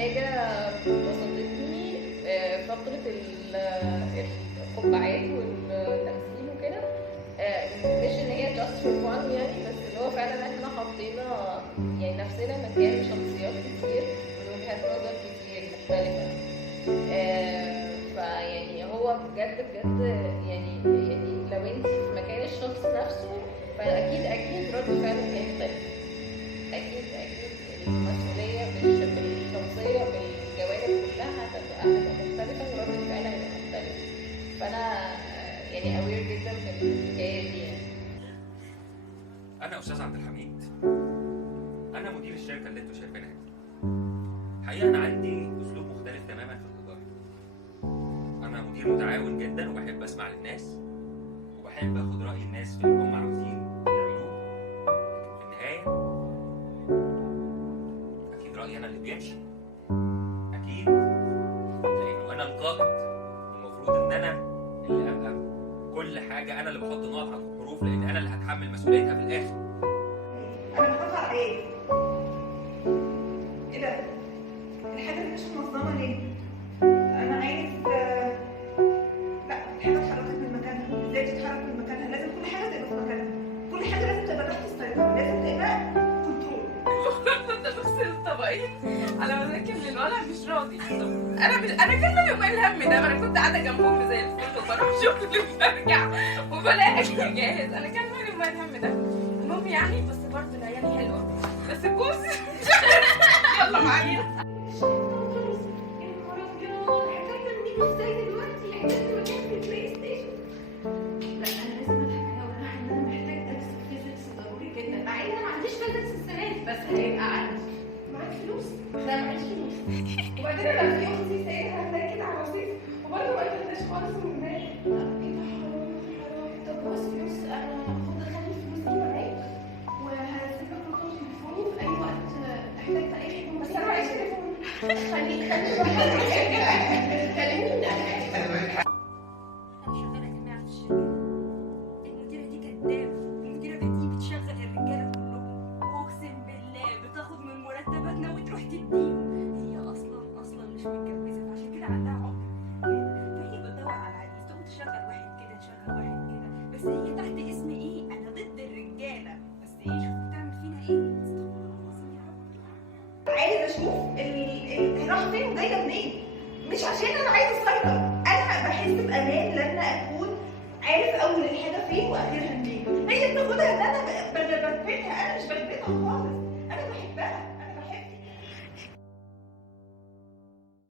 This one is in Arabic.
حاجة بسطتني فقرة القبعات والتمثيل وكده. مش ان هي just for fun يعني، بس اللي هو فعلا احنا حطينا يعني نفسنا مكان شخصيات كتير من وجهات نظر كتير مختلفة. فيعني هو بجد يعني لو انت في مكان الشخص نفسه فاكيد رد فعله هيختلف. اكيد المسؤولية بالشخصية بالجوانب كلها هتبقى مختلفة ورد الفعل هيبقى مختلف. فانا يعني اوير جدا في الحكاية دي يعني. انا استاذ عبد الحميد، انا مدير الشركة اللي انتوا شايفينها دي. حقيقة انا عندي اسلوب مختلف تماما في الإدارة. انا مدير متعاون جدا وبحب اسمع للناس وبحب اخد رأي الناس في اللي هم عاوزين يعملوه، لكن في النهاية اكيد رأيي انا اللي بيمشي. اكيد لانه انا القائد، المفروض ان انا اللي ابقى كل حاجة، انا اللي بحط نقط على الحروف، لان انا اللي هتحمل مسؤوليتها في الاخر. انا بخاف على ايه؟ ايه ده؟ الحاجة دي مش منظمة ليه؟ انا عايز لا، الحاجة اتحركت من مكانها، ازاي تتحرك من مكانها؟ لازم كل حاجة تبقى في مكانها، كل حاجة لازم تبقى تحت السيطرة، لازم تبقى كنترول. كنت بغسل الطبقين على ما اذاكر للولد مش راضي. انا كان لي يوم الهم ده، ما انا كنت قاعده جنبهم زي الفل وبروح شغل وبرجع وبلاقي اكل جاهز. انا كان لي يوم الهم ده. المهم يعني بس برضه العيال حلوه، بس الكوز يلا معايا. بس هيبقى عندي معاك فلوس؟ لا معيش فلوس. وبعدين انا في اختي سايبها هناك كده على الرصيف وبرضه ما قلتلهاش خالص من امبارح. ايه ده حرام. طب بص فلوس، انا خلي الفلوس دي معاك وهسيب لك رقم تليفوني في اي وقت احتجت اي حاجه. بس انا معيش تليفون. خلي كلميني. انا شغاله جماعه في الشركه. المديره دي كدابه، المديره دي بتشغل الرجاله كلهم، اقسم بالله بتاخد من مرتباتنا وتروح تديهم. هي اصلا مش متجوزه، عشان كده عندها عقد. فهي بتدور على عريس، تقوم تشغل واحد كده تشغل واحد كده، بس هي تحت اسم ايه؟ انا ضد الرجاله، بس ايه شوف بتعمل فينا ايه. استغفر الله العظيم يا رب. عايز اشوف راح فين وجايه منين، مش عشان انا عايز اسيطر. انا بحس بامان لما اكون عارف اول الحاجه فين واخرها منين. هي بتاخدها ان انا بثبتها، انا مش بثبتها خالص.